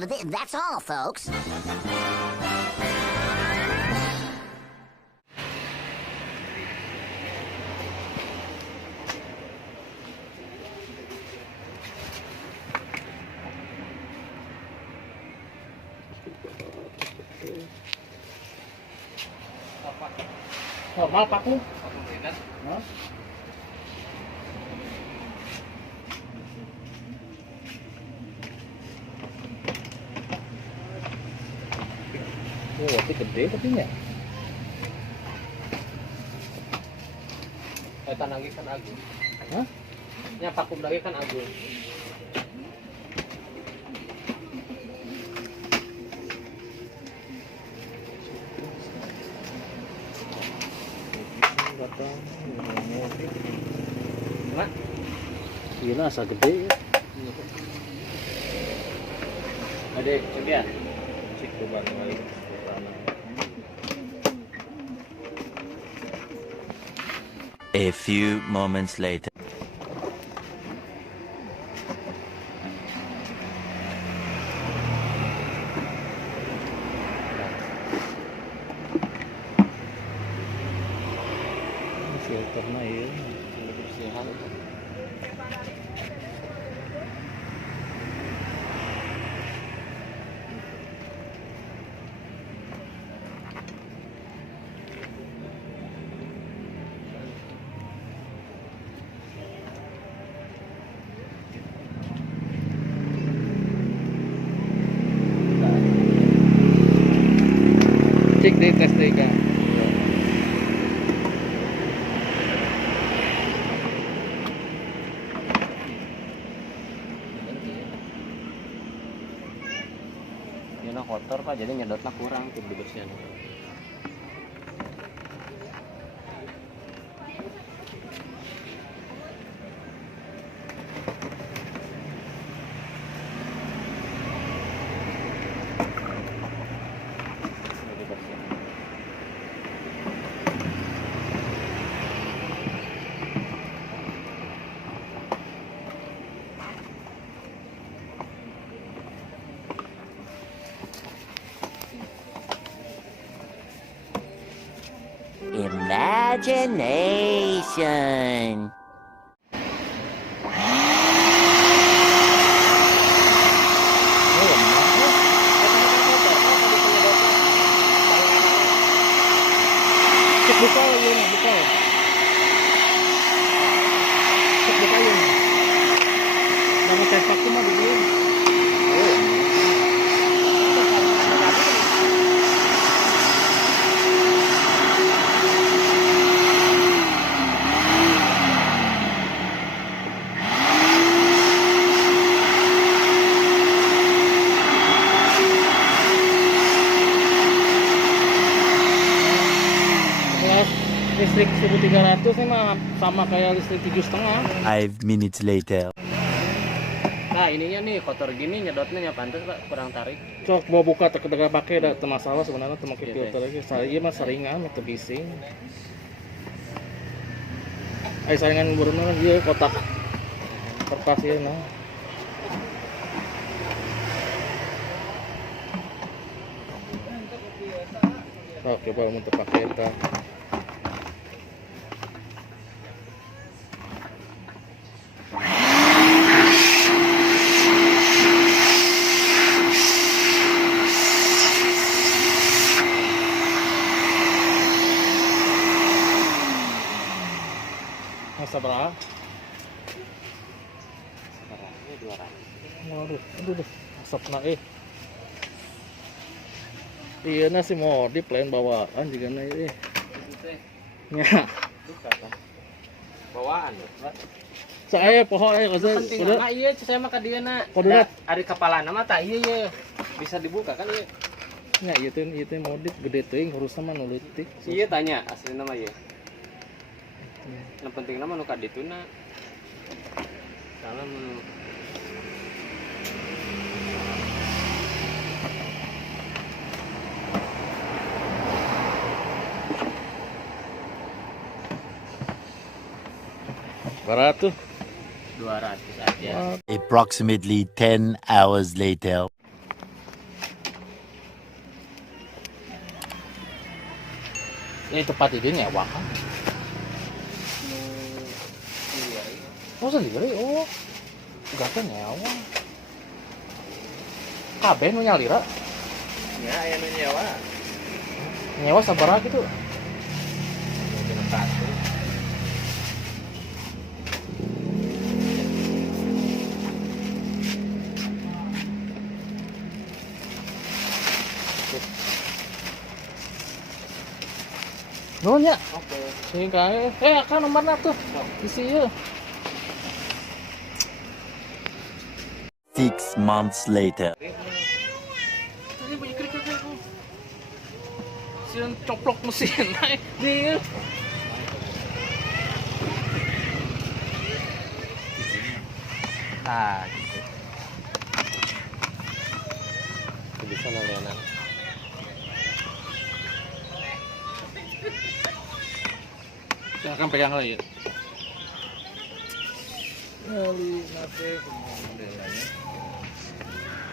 deal. That's all, folks. Normal paku. Hah? Oh, tapi gede tapi nya. Eta lagi kan agung. Hah? Nya pakum lagi kan agung. Datang. Mak, Iya lah, asa gede. Ade, cobian. Cik coba kembali. A few moments later. Filternya ya. Kebersihan. Cek deh tes deh kan. Yana kotor Pak, jadi nyedotnya kurang tuh dibersihan. Imagination. Cek buka lagi nih, buka. Cek buka ya. Nama tes paku mah dulu. Listrik 1300 ini mah sama kayak listrik 7,5. 5 minutes later. Nah ininya nih kotor gini nyedotnya ya pantas Pak, kurang tarik. Cok mau buka teka pakai dah teu masalah sebenarnya teu make Iya, filter lagi. Saya mah saringan teu bising. Ai saringan beureunan ieu kotak kertas ieu nah. Oke, baru mau terpakai eta. Masa berapa? Sekarangnya 200. Waduh, aduh, asapna Iya na si modif lain bawaan juga na nya. Buka Pak. Bawaan Pak. Saya pohon Penting mah iya saya mah ka dieu na. Koduna. Ari kepalana mah tah ieu bisa dibuka kan ieu. nya ieu teh modif gede teuing urusna mah nu leutik. Iya tanya aslinya mah ieu. Yang penting nama nu ka dituna. Salam nu Berapa tuh? 200 aja. Approximately 10 hours later. tempat ini nyewa kan? Oh sendiri, oh gak kan nyewa. Kabeh nu nyalira. Ya, aya nu nyewa. Nyewa sabaraha gitu. Satu. Nuhun nya. Oke. Sing kae. Akan nomorna tuh. Isi ieu. 6 months later. Tadi bunyi krik-krik. Sieun coplok mesin naik. Nih. Nah, gitu. Itu bisa nalenan. Saya akan pegang lagi. Ngali nate modelnya.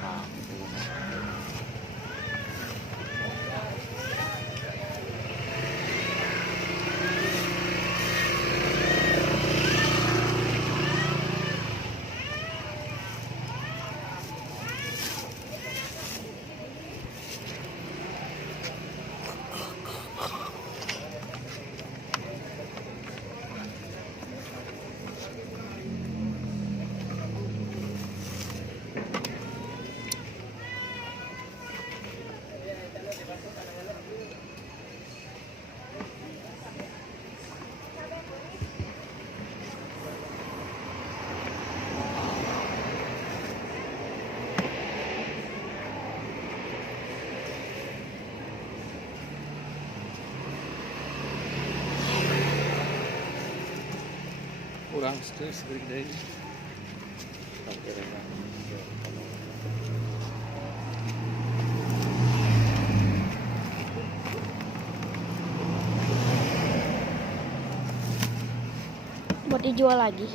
Nah, kurang sedikit dari buat dijual lagi.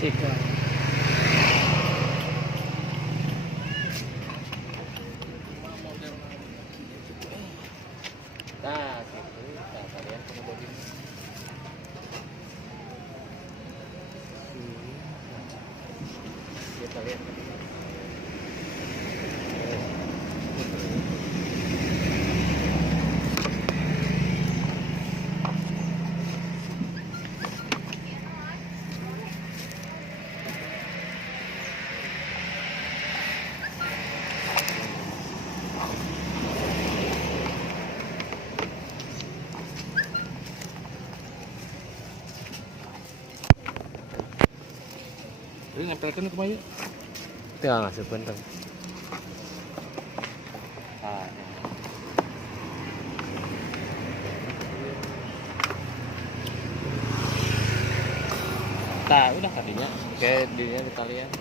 Cika. Nah, gitu. Nah, kalian punya body. Kita lihat. Ini nempelkan ke maju. Tinggal ngasih benteng. Ah, nah, udah kadinya. Kayak dirinya di kalian.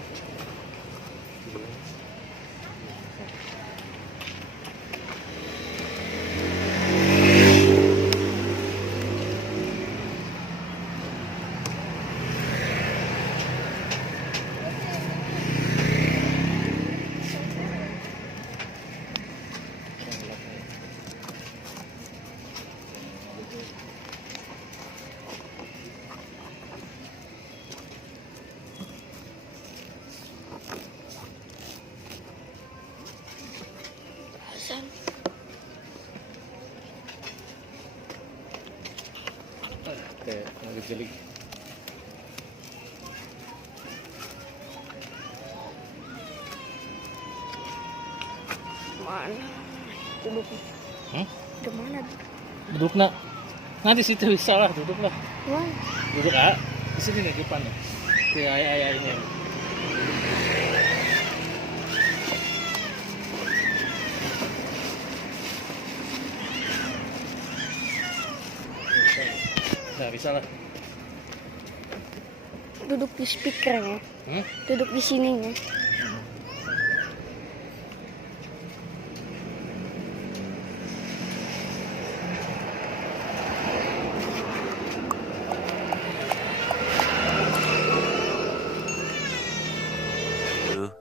Oke, mau dijelik. Mana? Duduk. Hmm? Di mana? Duduk nak. Nah di situ bisa lah, duduk lah. Wah, Duduk ah. Di sini nih depan nih. Di ayah ini. Nah, bisa lah. duduk di speakernya. Hmm? Duduk di sininya.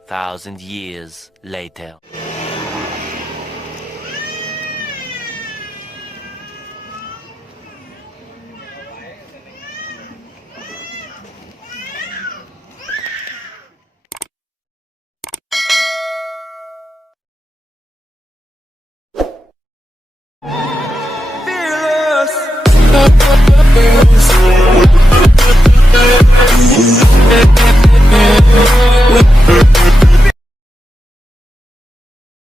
Thousand years later. Fearless.